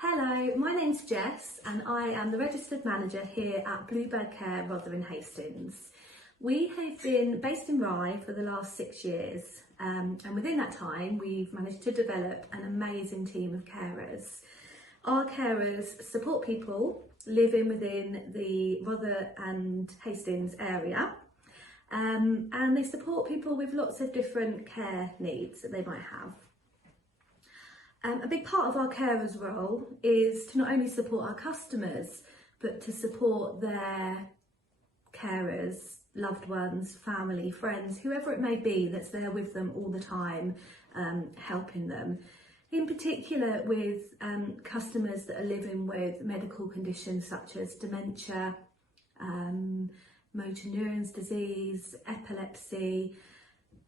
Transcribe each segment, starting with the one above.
Hello, my name's Jess and I am the registered manager here at Bluebird Care, Rother Hastings. We have been based in Rye for the last 6 years and within that time we've managed to develop an amazing team of carers. Our carers support people living within the Rother and Hastings area and they support people with lots of different care needs that they might have. A big part of our carers' role is to not only support our customers, but to support their carers, loved ones, family, friends, whoever it may be that's there with them all the time, helping them. In particular with customers that are living with medical conditions such as dementia, motor neurons disease, epilepsy,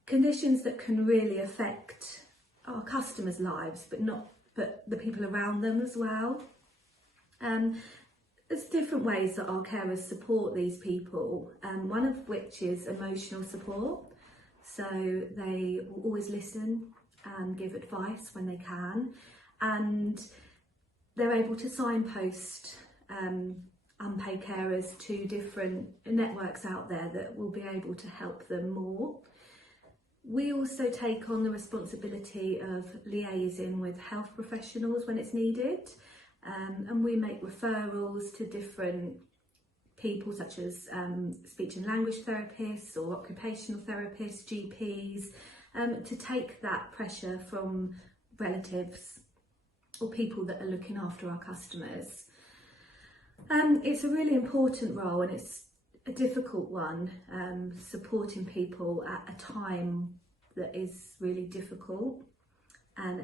conditions that can really affect our customers' lives, but the people around them as well. There's different ways that our carers support these people, one of which is emotional support. So they will always listen and give advice when they can, and they're able to signpost unpaid carers to different networks out there that will be able to help them more. We also take on the responsibility of liaising with health professionals when it's needed, and we make referrals to different people such as speech and language therapists or occupational therapists, GPs, to take that pressure from relatives or people that are looking after our customers. It's a really important role and it's a difficult one, supporting people at a time that is really difficult, and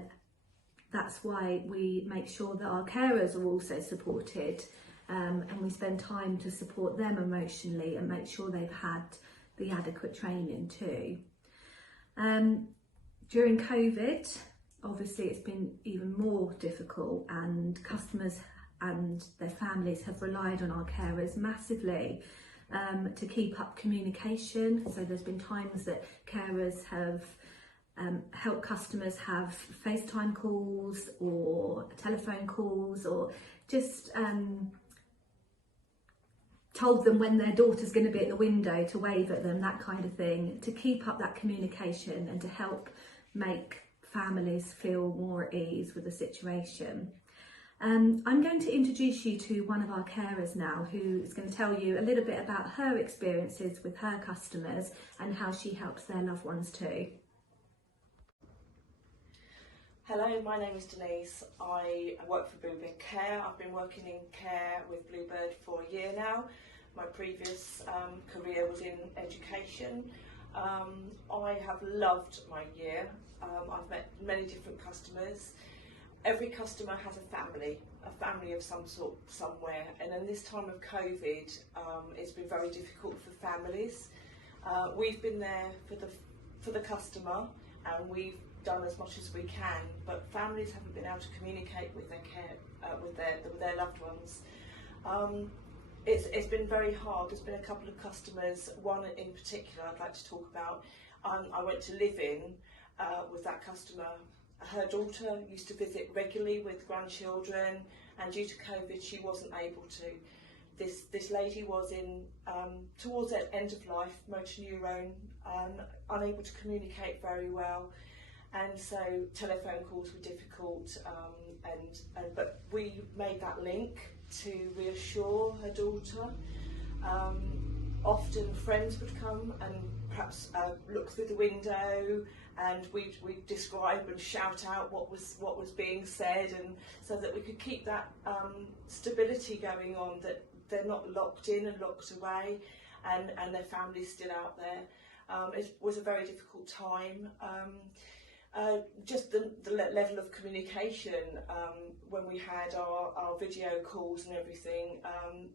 that's why we make sure that our carers are also supported, and we spend time to support them emotionally and make sure they've had the adequate training too. During COVID, obviously it's been even more difficult, and customers and their families have relied on our carers massively to keep up communication. So there's been times that carers have helped customers have FaceTime calls or telephone calls, or just told them when their daughter's going to be at the window to wave at them, that kind of thing, to keep up that communication and to help make families feel more at ease with the situation. I'm going to introduce you to one of our carers now, who is going to tell you a little bit about her experiences with her customers and how she helps their loved ones too. Hello, my name is Denise. I work for Bluebird Care. I've been working in care with Bluebird for a year now. My previous career was in education. I have loved my year. I've met many different customers. Every customer has a family of some sort somewhere, and in this time of COVID, it's been very difficult for families. We've been there for the customer, and we've done as much as we can, but families haven't been able to communicate with their loved ones. It's been very hard. There's been a couple of customers, one in particular I'd like to talk about. I went to live in with that customer. Her daughter used to visit regularly with grandchildren, and due to COVID she wasn't able to. This lady was in towards the end of life, motor neurone, unable to communicate very well, and so telephone calls were difficult, but we made that link to reassure her daughter. Often friends would come and perhaps look through the window, and we'd describe and shout out what was being said, and so that we could keep that stability going on, that they're not locked in and locked away, and their family's still out there. It was a very difficult time. Just the level of communication when we had our video calls and everything,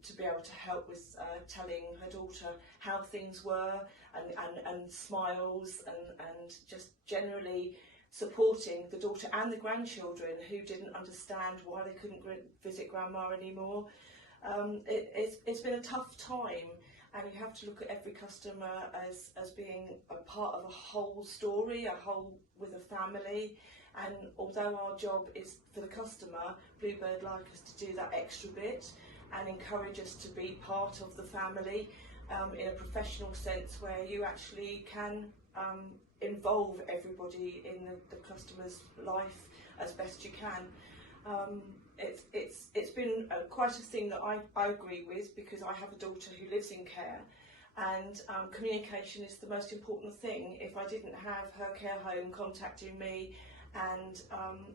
to be able to help with telling her daughter how things were, and smiles, and just generally supporting the daughter and the grandchildren who didn't understand why they couldn't visit grandma anymore. It's been a tough time, and you have to look at every customer as being a part of a whole story, a whole with a family, And although our job is for the customer, Bluebird like us to do that extra bit and encourage us to be part of the family in a professional sense, where you actually can involve everybody in the customer's life as best you can. It's been quite a thing that I agree with, because I have a daughter who lives in care, and communication is the most important thing. If I didn't have her care home contacting me, and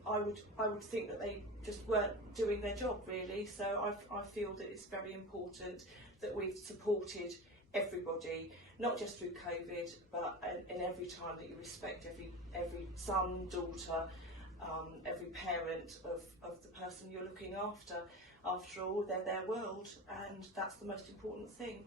I would think that they just weren't doing their job really. So I feel that it's very important that we've supported everybody, not just through COVID, but in every time that you respect every son, daughter, every parent of the person you're looking after. After all, they're their world, and that's the most important thing.